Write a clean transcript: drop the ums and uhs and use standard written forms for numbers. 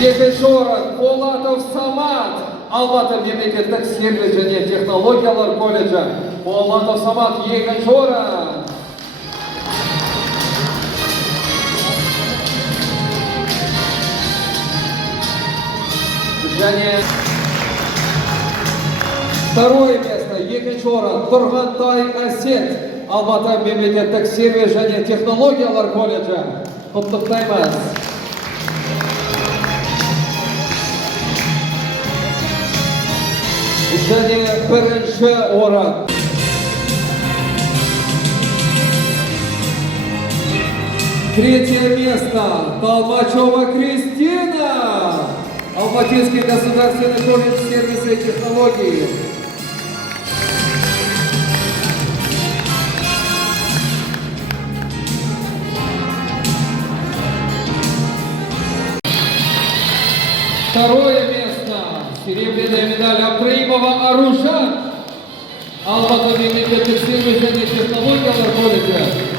Екінші орын Полатов Самат, Алматы мемлекеттік сервис және технологиялар колледжі. Полатов Самат екінші орын. Және второе место, екінші орын Тұрғантай Әсет, Алматы мемлекеттік сервис және технологиялар колледжі. Құттықтаймыз. Және бірінші орын. Третье место Толмачева Кристина, Алматинский государственный колледж сервиса и технологий. Второе место. Серебряная медаль Апреймова Арушан, Алматы мемлекеттік сервис және технологиялар колледжі.